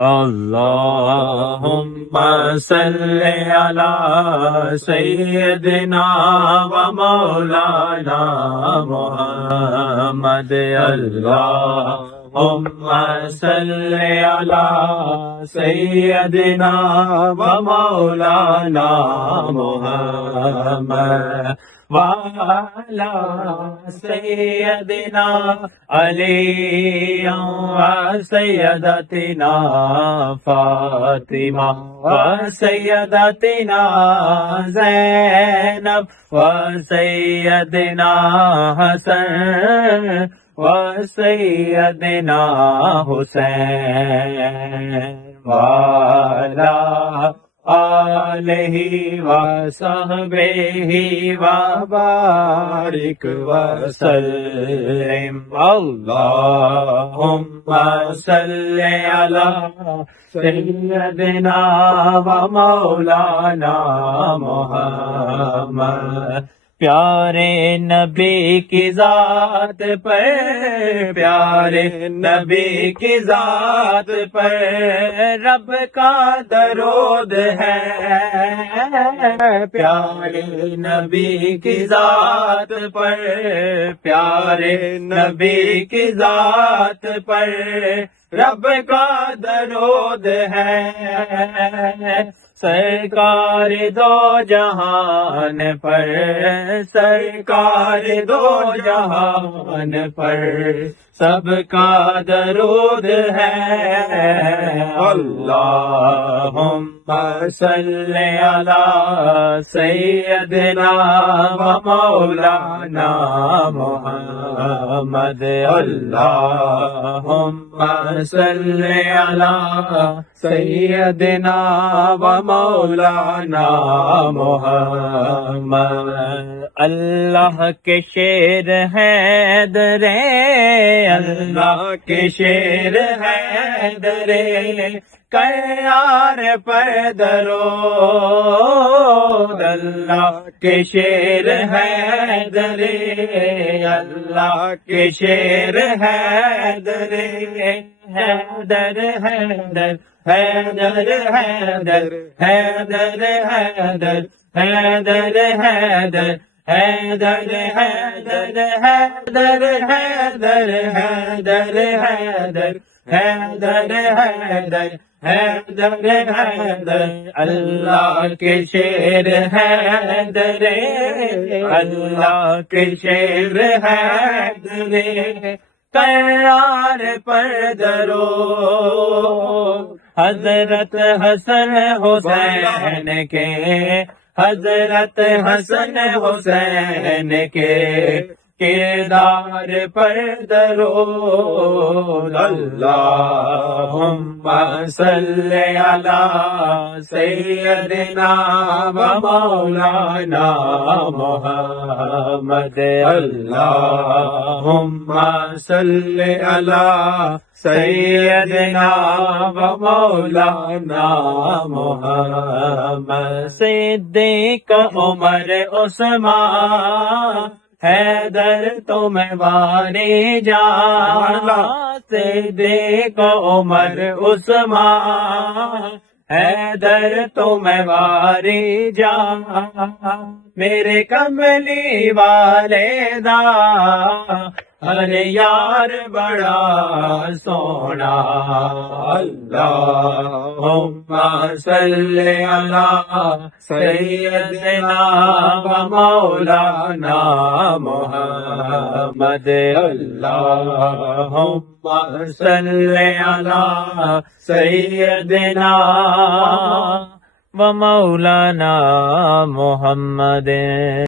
اللهم صل على سيدنا ومولانا محمد اللهم صل على سيدنا ومولانا محمد وعلى سيدنا علي وسيدتنا فاطمة وسيدتنا زينب وسيدنا حسن وسيدنا حسين وعلى آلہ وصحبہ وبارک وسلم اللہم صل علی سیدنا ومولانا محمد پیارے نبی کی ذات پر پیارے نبی کی ذات پر رب کا درود ہے پیارے نبی کی ذات پر پیارے نبی کی ذات پر رب کا درود ہے سرکار دو جہان پر سرکار دو جہان پر سب کا درود ہے اللہم صل علی سیدنا و مولانا محمد اللہم صل علی سیدنا و مولانا محمد اللہ کے شیر حیدر اللہ کے شیر حیدر کیار پر درود اللہ کے شیر حیدر اللہ کے شیر حیدر حیدر حیدر حیدر حیدر حیدر حیدر حیدر حیدر حیدر حیدر حیدر حیدر حیدر حیدر حیدر حیدر حیدر حیدر اللہ کے شیر حیدر اللہ کے شیر حیدر قرار پر درود حضرت حسن حسین کے حضرت حسن حسین کے کردار پر درود اللہم صل علی سیدنا و مولانا محمد اللہم صل علی سیدنا و مولانا محمد صدیق عمر عثمان حیدر تمہیں واری جان صدیق عمر عثمان حیدر تمہیں واری جان میرے کملی والے دا ہر یار بڑا سونا اللہم صل علی سیدنا و مولانا محمد اللہم صل علی سیدنا و مولانا محمد